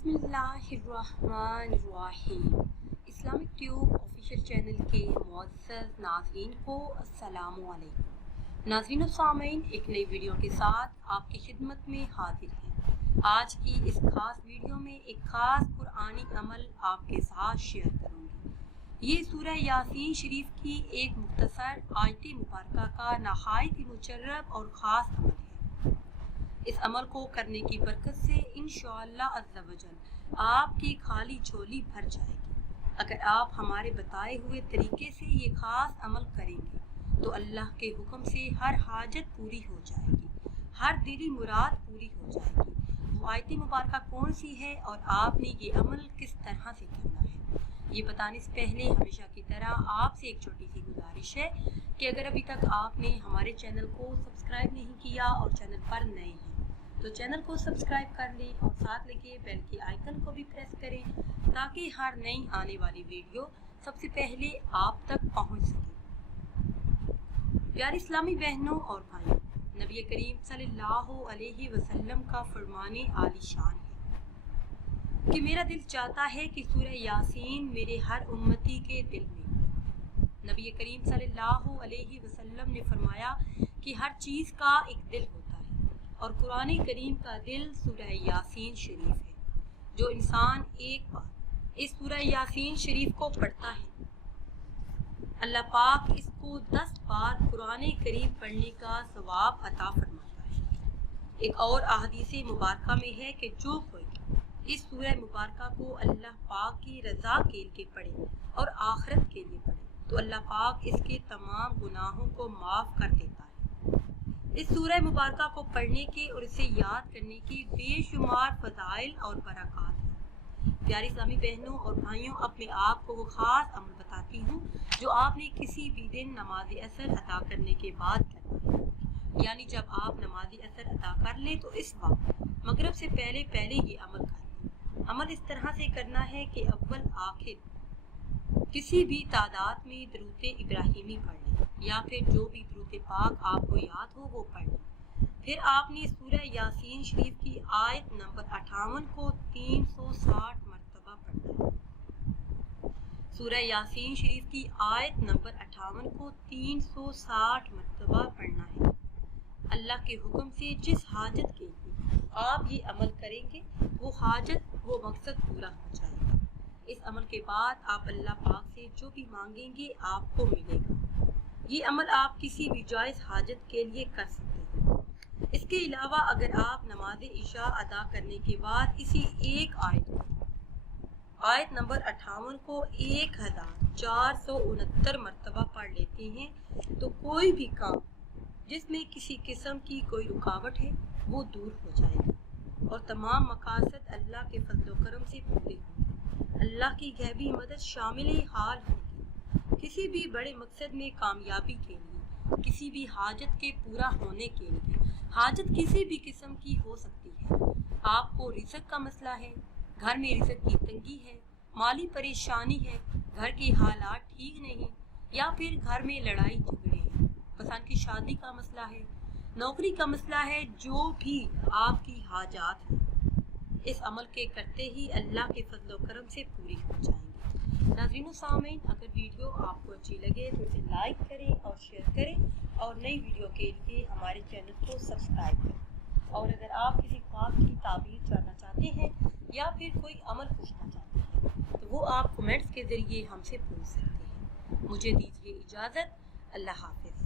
बिस्मिल्लाहिर्रहमानिर्रहीम। Islamic tube official channel के मुअज़्ज़ज़ नाज़रीन को अस्सलामु अलैकुम। नाज़रीन और सामीन, एक नई वीडियो के साथ आपकी खिदमत में हाजिर हैं। आज की इस खास वीडियो में एक खास कुरानी अमल आपके साथ शेयर करूँगी। ये सूरह यासीन शरीफ की एक मुख्तसर आयत मुबारका का नहायत ही मुजर्रब और ख़ास अमल है। इस अमल को करने की बरकत से इंशाअल्लाह अज़्ज़ा वजल आपकी खाली झोली भर जाएगी। अगर आप हमारे बताए हुए तरीके से ये खास अमल करेंगे तो अल्लाह के हुक्म से हर हाजत पूरी हो जाएगी, हर दिली मुराद पूरी हो जाएगी। वो आयत मुबारका कौन सी है और आपने ये अमल किस तरह से करना है, ये बताने से पहले हमेशा की तरह आपसे एक छोटी सी गुजारिश है कि अगर अभी तक आपने हमारे चैनल को सब्सक्राइब नहीं किया और चैनल पर नए हैं तो चैनल को सब्सक्राइब कर लें और साथ लगे बेल के आइकन को भी प्रेस करें ताकि हर नई आने वाली वीडियो सबसे पहले आप तक पहुंच सके। प्यारे इस्लामी बहनों और भाइयों, नबी करीम सल्लल्लाहु अलैहि वसल्लम का फरमाने आलीशान है कि मेरा दिल चाहता है कि सूरह यासीन मेरे हर उम्मती के दिल में। नबी करीम सल्लल्लाहु अलैहि वसल्लम ने फरमाया कि हर चीज़ का एक दिल होता है और कुरान करीम का दिल सूरह यासीन शरीफ है। जो इंसान एक बार इस सूरह यासीन शरीफ को पढ़ता है, अल्लाह पाक इसको 10 बार कुरान करीम पढ़ने का सवाब अता फरमाता है। एक और अहदीस मुबारका में है कि जो कोई इस सूरह मुबारका को अल्लाह पाक की रज़ा के लिए पढ़े और आखिरत के लिए पढ़े तो अल्लाह पाक इसके तमाम गुनाहों को माफ़ कर देता है। इस सूरह मुबारका को पढ़ने के और इसे याद करने की बेशुमार फज़ाइल और बरक़ात हैं। प्यारी इस्लामी बहनों और भाइयों, अपने आप को वो ख़ास अमल बताती हूँ जो आपने किसी भी दिन नमाज असर अदा करने के बाद करना है। यानी जब आप नमाज असर अदा कर लें तो इस वक्त मगरिब से पहले पहले ये अमल कर लें। अमल इस तरह से करना है कि अव्वल आखिर किसी भी तादाद में दरूद इब्राहिमी पढ़ लें या फिर जो भी दरूद पाक आपको याद हो वो पढ़ लें। फिर आपने सूरह यासीन शरीफ की आयत नंबर 58 को 360 मरतबा पढ़ना है। सूरह यासीन शरीफ की आयत नंबर 58 को 360 मरतबा पढ़ना है। अल्लाह के हुक्म से जिस हाजत के लिए आप ये अमल करेंगे वो हाजत, वो मकसद पूरा हो जाएगा। इस अमल के बाद आप अल्लाह पाक से जो भी मांगेंगे आपको मिलेगा। ये अमल आप किसी भी जायज़ हाजत के लिए कर सकते हैं। इसके अलावा अगर आप नमाज इशा अदा करने के बाद इसी एक आयत नंबर 58 को 1469 मरतबा पढ़ लेते हैं तो कोई भी काम जिसमें किसी किस्म की कोई रुकावट है वो दूर हो जाएगी और तमाम मकासद अल्लाह के फजल व करम से पूरे होंगे। अल्लाह की गैबी मदद शामिल हाल होगी। किसी भी बड़े मकसद में कामयाबी के लिए, किसी भी हाजत के पूरा होने के लिए, हाजत किसी भी किस्म की हो सकती है। आपको रिज़्क़ का मसला है, घर में रिज़्क़ की तंगी है, माली परेशानी है, घर के हालात ठीक नहीं या फिर घर में लड़ाई झगड़े हैं, पसंद की शादी का मसला है, नौकरी का मसला है, जो भी आपकी हाजात है इस अमल के करते ही अल्लाह के फजल व करम से पूरी हो जाएंगी। नाज़रीन व सामीन, अगर वीडियो आपको अच्छी लगे तो इसे लाइक करें और शेयर करें और नई वीडियो के लिए हमारे चैनल को सब्सक्राइब करें। और अगर आप किसी ख्वाब की ताबीर जानना चाहते हैं या फिर कोई अमल पूछना चाहते हैं तो वो आप कमेंट्स के ज़रिए हमसे पूछ सकते हैं। मुझे दीजिए इजाज़त। अल्लाह हाफ़िज़।